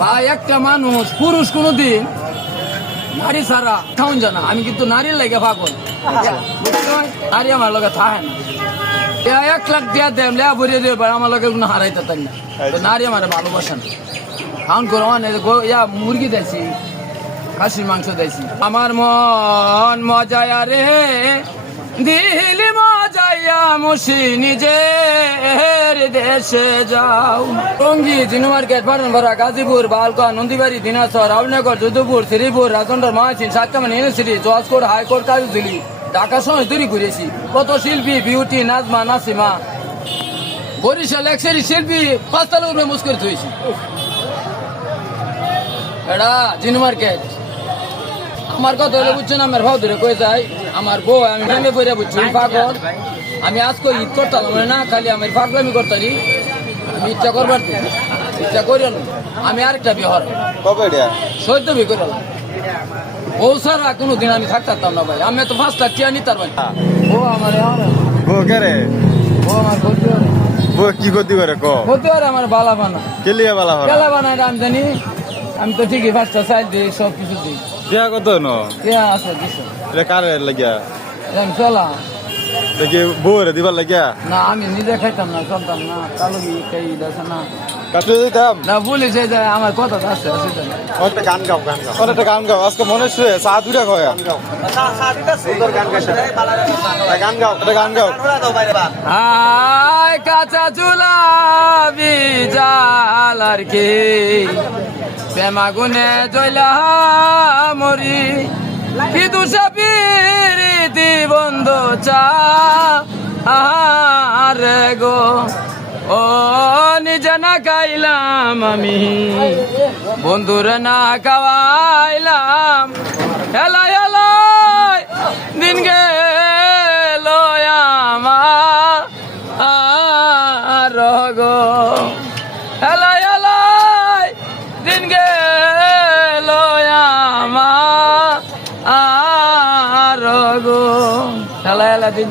ভাই একটা মানুষ পুরুষ কোনোদিন নারী ছাড়া খাওন জানা। আমি কিন্তু নারীর লাগে পাগল, নারী আমার লগে থাকে না। 1 লাখ দিয়া দেম লেয়া ভরিয়ে দেবে, আমার লগে কোনো হারাইতে তাই না। তো নারী আমার ভালোবাসে না। খাওন করো মুরগি দিয়েছি, খাসির মাংস দিয়েছি। আমার মন মজায়া রে দিলি মজাইয়া মুসি নিজের দেশে যাও। টঙ্গী, জিনু মার্কেট, পাটন ভরা, গাজীপুর, বালকা, নন্দীবাড়ি, দিনাজপুর, রামনগর, যদুপুর, শ্রীপুর, রাজনগর, মহাসিন, সাতকামান, ইউনিভার্সিটি, জজকোট, হাইকোর্ট, কাজুজুলি, ঢাকা সময় তৈরি করেছি। কত শিল্পী, বিউটি, নাজমা, নাসিমা, বরিশাল একসারি শিল্পী 5 তালা উপরে মুস্কর থইছি। এটা জিনু মার্কেট। আমার কথা হলে বুঝছেন, আমার ভাব ধরে কয়ে যায় আমার বউ, আমি প্রেমে পড়ে বুঝছি পাগল। আমি আজকে ঈদ করতাম না, খালি আমি পাগলামি করতারি। আমি ইচ্ছা করবার ইচ্ছা করিল, আমি আরেকটা বিহর সৈদ্য বি করিল। বউ ছাড়া কোনোদিন আমি থাকতাম না ভাই। আমি তো 5 লাখ টিয়া নিতার ভাই। ও আমার কি করতে পারে হতে পারে আমার বালা বানা বালা বানায় আমি জানি। আমি তো ঠিকই 5টা চাল দিই, সব কিছু দিই। দেয়া কত আছে কিছু কারে লাগিয়া চলা দেখি বউরে দিবার লাগিয়া না, আমি নিজে খাইতাম না, চলতাম না। কালো আছে না, কাটতে দিতাম না বলে যে আমার কথা আছে। অনেকটা গান গাও অনেকটা গান গাও। আজকে মনে শুয়ে চা 2টা খাওয়া গান গাও একটা গান গাও। আয় কাঁচা চুলা বিজাল আর কি প্রেমা গুনে জয়লা মরি কি দুষাপিরিতি বন্ধু চা আরে গো ও নিজে না খাইলাম আমি বন্ধুর না খাওয়াইলাম। হেলাই হেলাই দিন গেল আমার গো, হেলাই হেলাই দিন গেল আমার গো, হেলাই হেলাই দিন।